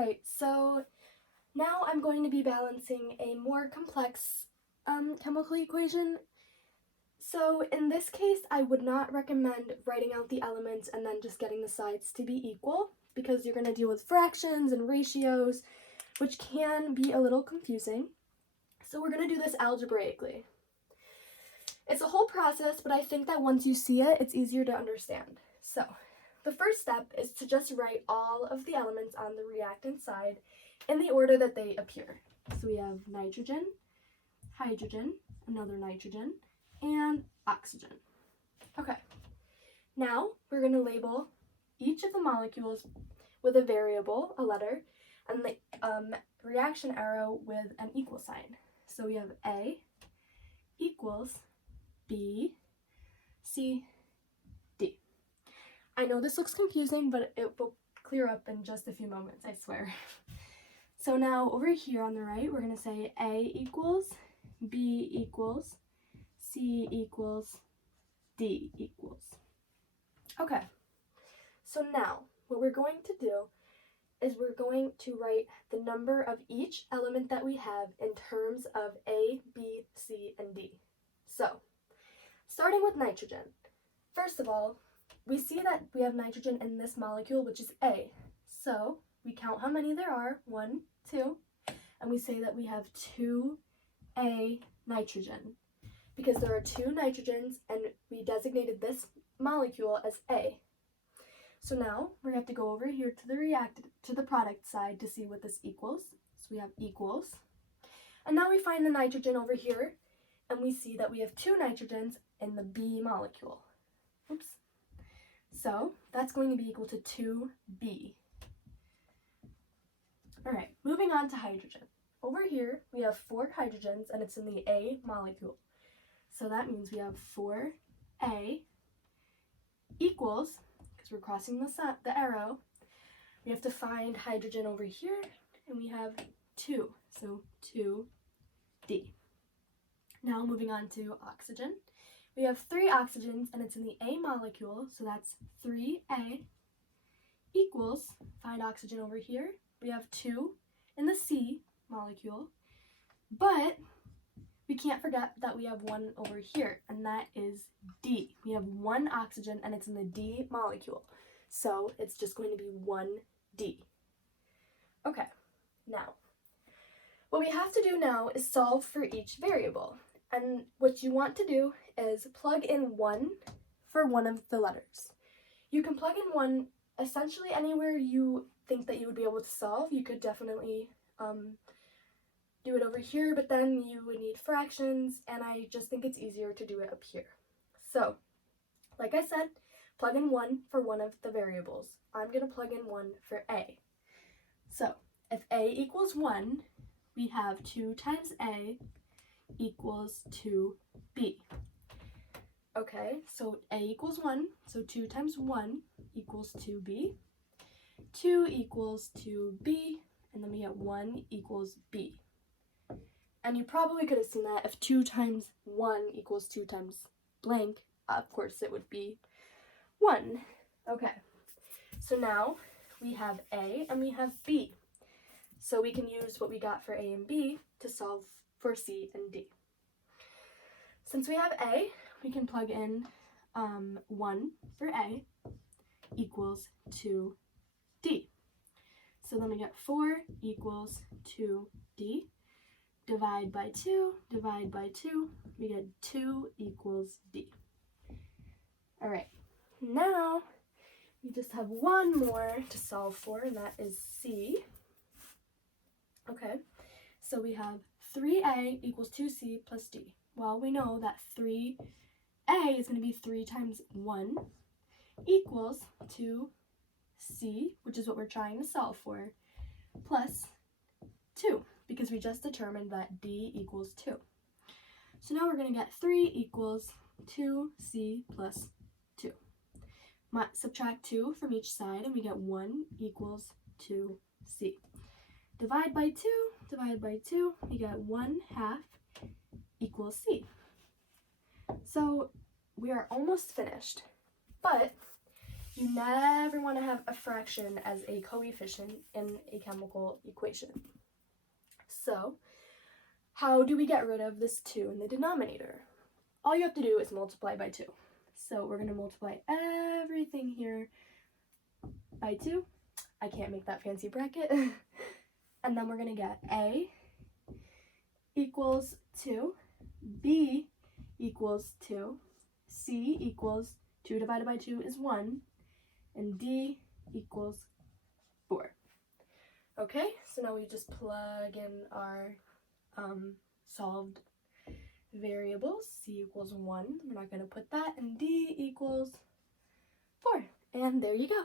Alright, so now I'm going to be balancing a more complex chemical equation. So in this case, I would not recommend writing out the elements and then just getting the sides to be equal, because you're going to deal with fractions and ratios, which can be a little confusing. So we're going to do this algebraically. It's a whole process, but I think that once you see it, it's easier to understand. So the first step is to just write all of the elements on the reactant side in the order that they appear. So we have nitrogen, hydrogen, another nitrogen, and oxygen. Okay, now we're going to label each of the molecules with a variable, a letter, and the reaction arrow with an equal sign. So we have A equals B, C, D. I know this looks confusing, but it will clear up in just a few moments, I swear. So now over here on the right, we're going to say A equals, B equals, C equals, D equals. Okay, so now what we're going to do is we're going to write the number of each element that we have in terms of A, B, C, and D. So, starting with nitrogen. First of all, we see that we have nitrogen in this molecule, which is A. So, we count how many there are, 1, 2, and we say that we have 2A nitrogen, because there are 2 nitrogens and we designated this molecule as A. So now we have to go over here to the product side to see what this equals. So we have equals. And now we find the nitrogen over here, and we see that we have 2 nitrogens in the B molecule. Oops. So that's going to be equal to 2B. All right, moving on to hydrogen. Over here, we have 4 hydrogens, and it's in the A molecule. So that means we have 4A equals, because we're crossing the arrow, we have to find hydrogen over here, and we have 2, so 2D. Now moving on to oxygen. We have 3 oxygens, and it's in the A molecule, so that's 3A equals, find oxygen over here, we have 2 in the C molecule, but we can't forget that we have 1 over here, and that is D. We have 1 oxygen, and it's in the D molecule, so it's just going to be 1D. Okay, now, what we have to do now is solve for each variable, and what you want to do is plug in 1 for one of the letters. You can plug in 1 essentially anywhere you think that you would be able to solve. You could definitely do it over here, but then you would need fractions, and I just think it's easier to do it up here. So, like I said, plug in 1 for one of the variables. I'm going to plug in 1 for A. So, if A equals 1, we have 2 times A equals 2B. Okay, so A equals 1, so 2 times 1 equals 2B. 2 equals 2B, and then we get 1 equals B. And you probably could have seen that if 2 times 1 equals 2 times blank, of course it would be 1. Okay, so now we have A and we have B. So we can use what we got for A and B to solve for C and D. Since we have A, we can plug in 1 for A equals 2D. So then we get 4 equals 2D. Divide by 2, we get 2 equals D. All right, now we just have 1 more to solve for, and that is C. Okay, so we have 3A equals 2C plus D. Well, we know that 3A is going to be 3 times 1 equals 2C, which is what we're trying to solve for, plus 2. Because we just determined that D equals 2. So now we're going to get 3 equals 2C plus 2. Subtract 2 from each side, and we get 1 equals 2C. Divide by 2, we get 1/2 equals C. So we are almost finished, but You never want to have a fraction as a coefficient in a chemical equation. So, how do we get rid of this 2 in the denominator? All you have to do is multiply by 2. So we're going to multiply everything here by 2. I can't make that fancy bracket. And then we're going to get A equals 2, B equals 2, C equals 2 divided by 2 is 1, and D equals 4. Okay, so now we just plug in our solved variables. C equals 1, we're not going to put that, and D equals 4. And there you go.